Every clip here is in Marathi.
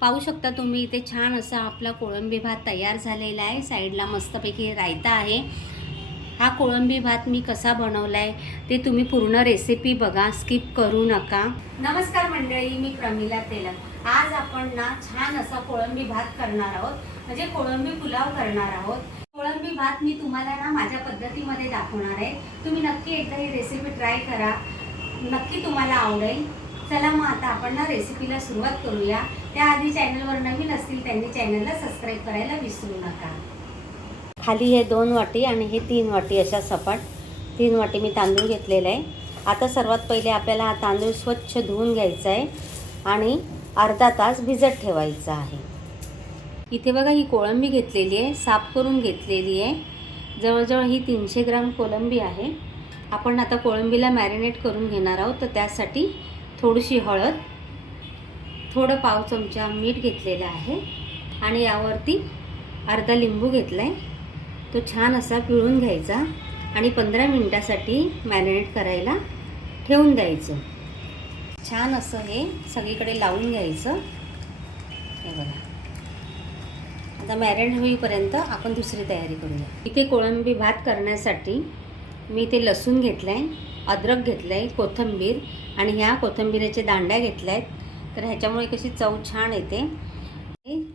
पाहू शकता तुम्ही इथे छान असा आपला कोळंबी भात तयार झालेला आहे. साईडला मस्तपैकी रायता आहे. हा कोळंबी भात मी कसा बनवला आहे ते तुम्ही पूर्ण रेसिपी बघा. स्किप करू नका. नमस्कार मंडळी मी प्रमिला तेलक. आज आपण ना छान असा कोळंबी भात करणार आहोत. म्हणजे कोळंबी पुलाव करणार आहोत. कोळंबी भात मी तुम्हाला ना माझ्या पद्धतीमध्ये दाखवणार आहे. तुम्ही नक्की एकदा ही रेसिपी ट्राय करा. नक्की तुम्हाला आवडेल. चला मग आता आपण ना रेसिपीला सुरुवात करूया. त्याआधी चॅनलवर नवीन असतील त्यांनी चॅनलला सबस्क्राईब करायला विसरू नका. खाली हे दोन वाटी आणि हे तीन वाटी अशा सपाट तीन वाटी मी तांदूळ घेतलेला आहे. आता सर्वात पहिले आपल्याला हा तांदूळ स्वच्छ धुवून घ्यायचा आहे आणि अर्धा तास भिजत ठेवायचा आहे. इथे बघा ही कोळंबी घेतलेली आहे साफ करून घेतलेली आहे. जवळजवळ ही तीनशे ग्राम कोळंबी आहे. आपण आता कोळंबीला मॅरिनेट करून घेणार आहोत तर त्यासाठी थोडीशी हळद थोडं पाव चमचा मीठ घेतलेलं आहे आणि यावरती अर्धा लिंबू घेतला आहे तो छान असा पिळून घ्यायचा आणि पंधरा मिनटासाठी मॅरिनेट करायला ठेवून द्यायचं. छान असं हे सगळीकडे लावून घ्यायचं. हे बघा. आता मॅरिनेट होईपर्यंत आपण दुसरी तयारी करूया. इथे कोळंबी भात करण्यासाठी मी इथे लसूण घेतला आहे अद्रक घेतलं आहे कोथिंबीर आणि ह्या कोथिंबीरच्या दांड्या घेतल्या आहेत तर ह्याच्यामुळे कशी चव छान येते.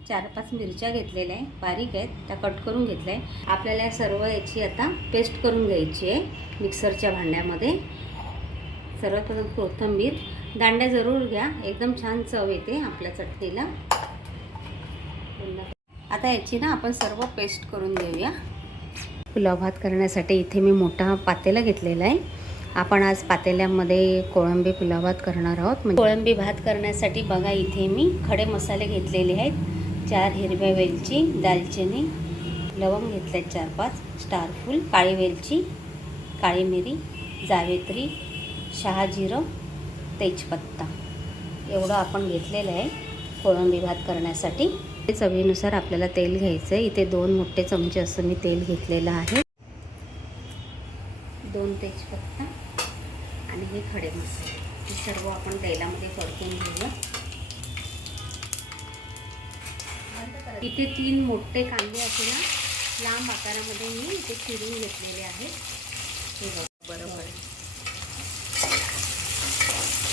चार पाच मिरच्या घेतलेल्या आहे बारीक आहेत त्या कट करून घेतल्या आहे आपल्याला या सर्व याची आता पेस्ट करून घ्यायची आहे मिक्सरच्या भांड्यामध्ये. सर्वप्रथम कोथिंबीर. दांड्या जरूर घ्या एकदम छान चव येते आपल्या चटणीला. आता याची ना आपण सर्व पेस्ट करून घेऊया. पुलाव भात करण्यासाठी इथे मी मोठा पातेला घेतलेला आहे. आपण आज पातेल्यामध्ये कोळंबी पुलाव भात करणार आहोत. म्हणजे कोळंबी भात करण्यासाठी बघा इथे मी खडे मसाले घेतलेले आहेत. चार हिरव्या वेलची दालचिनी लवंग घेतले आहेत चार पाच स्टारफूल काळी वेलची काळी मिरी जावेत्री शहाजिरं तेजपत्ता. एवढं आपण घेतलेलं आहे कोळंबी भात करण्यासाठी. चवीनुसार आपल्याला तेल घ्यायचं आहे इथे दोन मोठे चमचे असं मी तेल घेतलेलं आहे. दोन तेजपत्ता. आणि हे खडे मसाले. हे सर्व आपण तेलामध्ये परतून घेऊया. इथे तीन मोठे कांदे असे ना लांब आकारामध्ये मी इथे चिरून घेतलेले आहेत. हे बघ. बरोबर.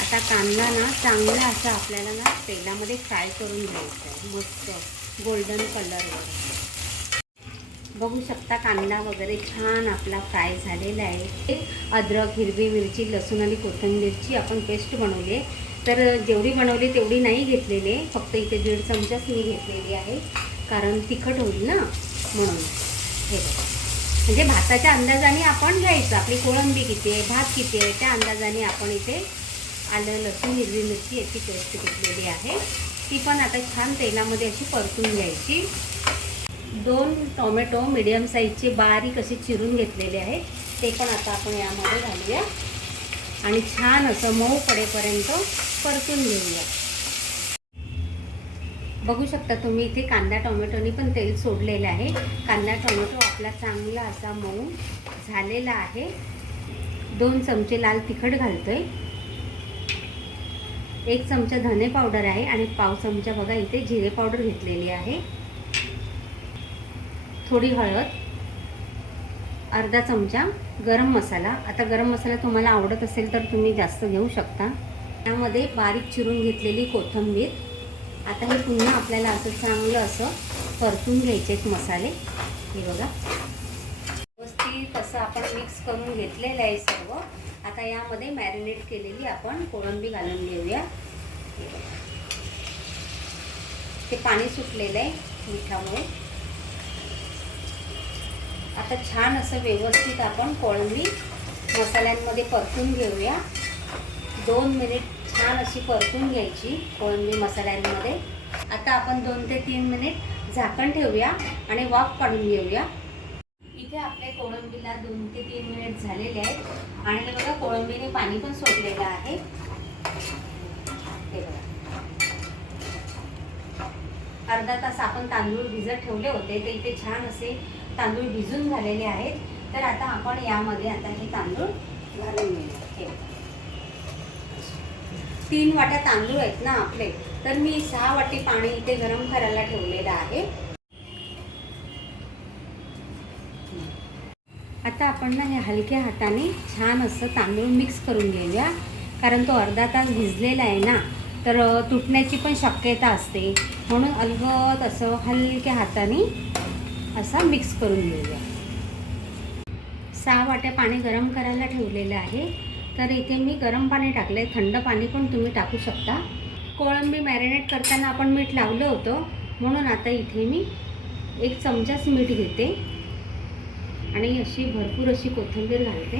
आता कांदा ना चांगला असा आपल्याला ना तेलामध्ये फ्राय करून घ्यायचा आहे. मस्त गोल्डन कलरवर. बघू शकता कांदा वगैरे छान आपला फ्राय झालेला आहे. अद्रक हिरवी मिरची लसूण आणि कोथिंबीरची आपण पेस्ट बनवली आहे. तर जेवढी बनवली तेवढी नाही घेतलेली फक्त इथे दीड चमचाच मी घेतलेली आहे. कारण तिखट होईल ना म्हणून. हे म्हणजे भाताच्या अंदाजाने आपण घ्यायचं. आपली कोळंबी किती आहे भात किती आहे त्या अंदाजाने आपण इथे आलं लसूण हिरवी मिरची याची पेस्ट घेतलेली आहे. ती पण आता छान तेलामध्ये अशी परतून घ्यायची. दोन टोमॅटो मिडियम साईजचे बारीक असे चिरून घेतलेले आहे. ते पण आता आपण यामध्ये घालूया. आणि छान असं मऊ पडेपर्यंत परतून घेऊया. बघू शकता तुम्ही इथे कांदा टोमॅटोनी पण तेल सोडलेलं आहे. कांदा टोमॅटो आपला चांगला असा मऊ झालेला आहे. दोन चमचे लाल तिखट घालतोय. एक चमचा धने पावडर आहे आणि पाव चमचा बघा इथे जिरे पावडर घेतलेली आहे. थोडी हळद अर्धा चमचा गरम मसाला. आता गरम मसाला तुम्हाला आवडत असेल तर तुम्ही जास्त घेऊ शकता. त्यामध्ये बारीक चिरून घेतलेली कोथिंबीर. आता हे पुन्हा आपल्याला असं चांगलं असं परतून घ्यायचे आहेत मसाले. हे बघा. व्यवस्थित असं आपण मिक्स करून घेतलेलं आहे सर्व. आता यामध्ये मॅरिनेट केलेली आपण कोळंबी घालून घेऊया. ते पाणी सुटलेलं आहे मिठामुळे. आता छान असं व्यवस्थित आपण कोळंबी मसाल्यांमध्ये परतून घेऊया. दोन मिनिट छान अशी परतून घ्यायची कोळंबी मसाल्यांमध्ये. आता आपण दोन ते तीन मिनिट झाकण ठेवूया आणि वाफ काढून घेऊया. इथे आपल्या कोळंबीला दोन ते तीन मिनिट झालेले आहेत. आणि हे बघा कोळंबीने पाणी पण सोडलेलं आहे. हे बघा. अर्धा तास आपण तांदूळ भिजत ठेवले होते ते इथे छान असे तांदूळ भिजून झालेले आहेत तर आता आपण यामध्ये आता हे तांदूळ घालून घेऊ. तीन वाट्या तांदूळ आहेत ना आपले तर मी सहा वाटी पाणी इथे गरम करायला ठेवलेलं आहे. आता आपण ना हे हलक्या हाताने छान असं तांदूळ मिक्स करून घेऊया कारण तो अर्धा तास भिजलेला आहे ना तर तुटण्याची पण शक्यता असते. म्हणून अलगद असं हलक्या हाताने असा मिक्स करून घेऊया. सहा वाट्या पाणी गरम करायला ठेवलेलं आहे. तर इथे मी गरम पाणी टाकलं आहे थंड पाणी पण तुम्ही टाकू शकता. कोळंबी मॅरिनेट करताना आपण मीठ लावलं होतं. म्हणून आता इथे मी एक चमचाच मीठ घेते. आणि अशी भरपूर अशी कोथिंबीर घालते.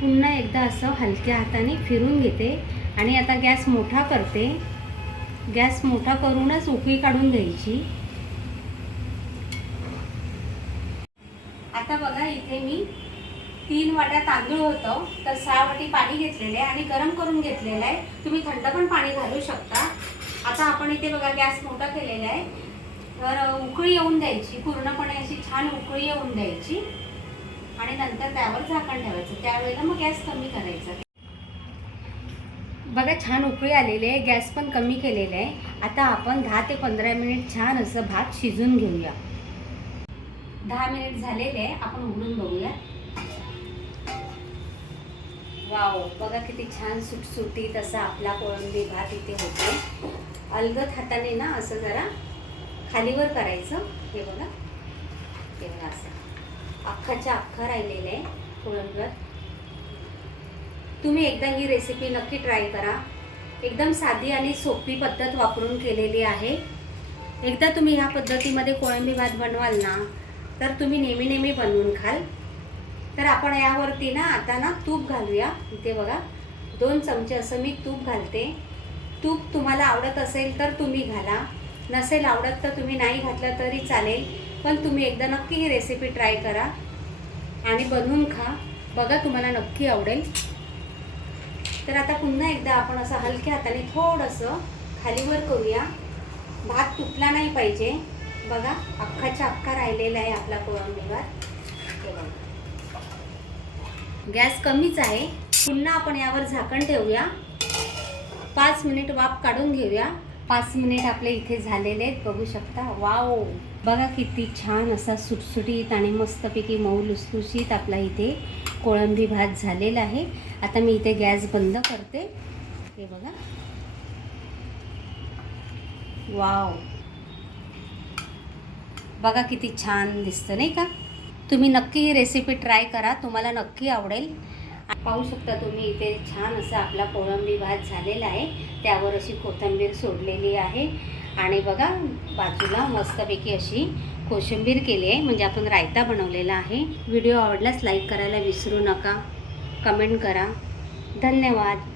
पुन्हा एकदा असं हलक्या हाताने फिरून घेते. आणि आता गॅस मोठा करते. गॅस मोठा करूनच उकळी काढून घ्यायची. आता बघा इथे मी तीन वाट्या तांदूळ होतं तर सहा वाटी पाणी घेतलेलं आहे आणि गरम करून घेतलेलं आहे. तुम्ही थंड पण पाणी घालू शकता. आता आपण इथे बघा गॅस मोठा केलेला आहे. तर उकळी येऊन द्यायची पूर्णपणे अशी छान उकळी येऊन द्यायची. आणि नंतर त्यावर झाकण ठेवायचं. त्यावेळेला मग गॅस कमी करायचा. बघा छान उकळी आलेली आहे. गॅस पण कमी केलेला आहे. आता आपण दहा ते पंधरा मिनिट छान असं भात शिजून घेऊया. दहा मिनिट झालेले आहे आपण उघडून बघूया. वाव बघा किती छान सुटसुटीत असा आपला कोळंबी भात इथे होतो अलगत हाताने ना असं जरा खालीवर करायचं. हे बघा. हे बघा असं. अख्खाच्या अख्खा राहिलेलं आहे कोळंबी भात तुम्ही एकदा ही रेसिपी नक्की ट्राय करा. एकदम साधी आणि सोपी पद्धत वापरून केलेली आहे. एकदा तुम्ही ह्या पद्धतीमध्ये कोळंबी भात बनवाल ना तर तुम्ही नेहमी नेहमी बनवून खाल. तर आपण यावरती ना आता ना तूप घालूया. इथे बघा दोन चमचे असं मी तूप घालते. तूप तुम्हाला आवडत असेल तर तुम्ही घाला. नसेल आवडत तर तुम्ही नाही घातलं तरी चालेल. पण तुम्ही एकदा नक्की ही रेसिपी ट्राय करा आणि बनवून खा. बघा तुम्हाला नक्की आवडेल. तर आता पुन्हा एकदा आपण असं हलक्या हाताने थोडंसं खालीवर करूया. भात तुटला नाही पाहिजे. बघा अख्खाच्या अख्खा राहिलेला आहे आपला कोळंबी भात गॅस कमीच आहे. पुन्हा आपण यावर झाकण ठेवूया. पाच मिनिट वाफ काढून घेऊया. पाच मिनिट आपले इथे झालेले आहेत बघू शकता. वाव! बघा किती छान असा सुटसुटीत आणि मस्तपैकी मऊ लुसलुशीत आपला इथे कोळंबी भात झालेला आहे. आता मी इथे गॅस बंद करते. हे बघा. वाव! बघा किती छान दिसतं नाही का? तुम्ही नक्की ही रेसिपी ट्राय करा तुम्हाला नक्की आवडेल. पाहू शकता तुम्ही इथे छान असा आपला कोळंबी भात झालेला आहे. त्यावर अशी कोथिंबीर सोडलेली आहे. आणि बघा बाजूला मस्तपैकी अशी कोशिंबीर केली आहे. म्हणजे आपण रायता बनवलेला आहे. व्हिडिओ आवडल्यास लाईक करायला विसरू नका. कमेंट करा. धन्यवाद.